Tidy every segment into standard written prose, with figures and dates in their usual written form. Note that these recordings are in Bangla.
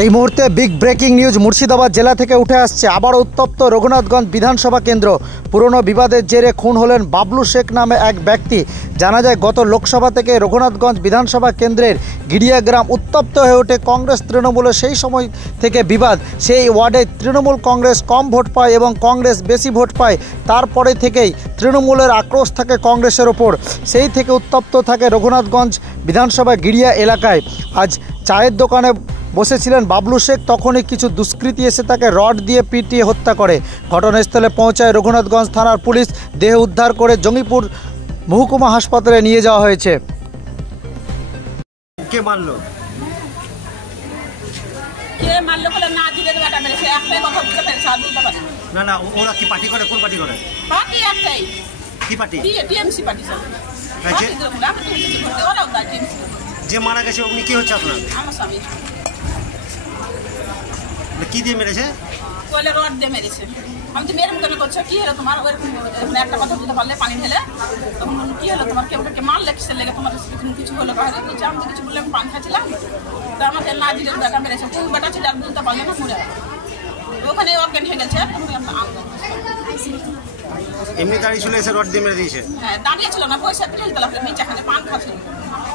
এই মুহূর্তে বিগ ব্রেকিং নিউজ মুর্শিদাবাদ জেলা থেকে উঠে আসছে। আবার উত্তপ্ত রঘুনাথগঞ্জ বিধানসভা কেন্দ্র। পুরনো বিবাদের জেরে খুন হলেন বাবলু শেখ নামে এক ব্যক্তি। জানা যায় গত লোকসভা থেকে রঘুনাথগঞ্জ বিধানসভা কেন্দ্রের গিরিয়া গ্রাম উত্তপ্ত হয়ে ওঠে কংগ্রেস তৃণমূলের। সেই সময় থেকে বিবাদ। সেই ওয়ার্ডে তৃণমূল কংগ্রেস কম ভোট পায় এবং কংগ্রেস বেশি ভোট পায়। তারপরে থেকেই তৃণমূলের আক্রোশ থাকে কংগ্রেসের ওপর। সেই থেকে উত্তপ্ত থাকে রঘুনাথগঞ্জ বিধানসভা গিরিয়া এলাকায়। আজ চায়ের দোকানে বসেছিলেন বাবলু শেখ, তখনই কিছু দুষ্কৃতী এসে তাকে রড দিয়ে পিটিয়ে হত্যা করে। ঘটনাস্থলে পৌঁছায় রঘুনাথগঞ্জ থানার পুলিশ। দেহ উদ্ধার করে জঙ্গিপুর মহকুমা হাসপাতালে নিয়ে যাওয়া হয়েছে। কে মারলো? না না, ওরা কি পার্টি করে? কোন পার্টি করে? কি পার্টি? যে মারা গেছে উনি কি হচ্ছে আপনার? কি দিয়ে মেরেছে? রড দিয়ে মেরেছে। আমি তো মেরে মতন করছো, কি হলো তোমার? ওই একটা কথা বলতে পারলে পানি ঢেলে তখন কি হলো তোমার? কেউ মারলে কিসের লেগে? তোমার কিছু হলো? আমি তো কিছু বললে আমি পান খাচ্ছিলাম, তো আমাকে নাজিরের বেটা মেরেছে। কোন বেটা ছিল আর বলতে পারলে না, মরে ওখানে অজ্ঞান হয়ে গেছে। এমনি দাঁড়িয়ে ছিল, এসে রড দিয়ে মেরে দিয়েছে? হ্যাঁ, দাঁড়িয়ে ছিল না, পয়সা ফেলে দিতে লাগলো। নিচেখানে পান খাচ্ছিল,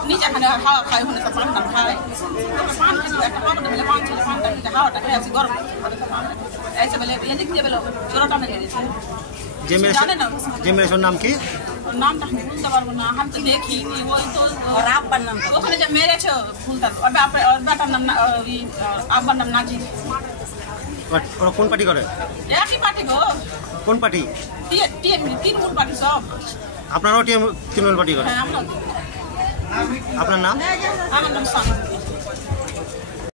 নিচেখানে হাওয়া খায়, ওখানে পান খায়। পান খাচ্ছিল, একটা পকেটে ফেলে পান ছিল, পানটা হাওয়াটা খেয়ে আছে গরম এসে বলে এদিক দিয়ে বেলো চোরাটা মেরে দিয়েছে। যে মেরেছে ওর নাম কি? নামটা আমি বলতে পারবো না, আমি তো দেখিনি। ওই তো আব্বার নাম, ওখানে যে মেরেছে ভুলতা, বেটার নাম আব্বার নাম নাজির। ওরা কোন পার্টি করে? একই পার্টি গো। কোন পার্টি? তৃণমূল পার্টি সব। আপনারাও তৃণমূল পার্টি করে? হ্যাঁ, আমরা। আপনার নাম? আমার নাম সামি।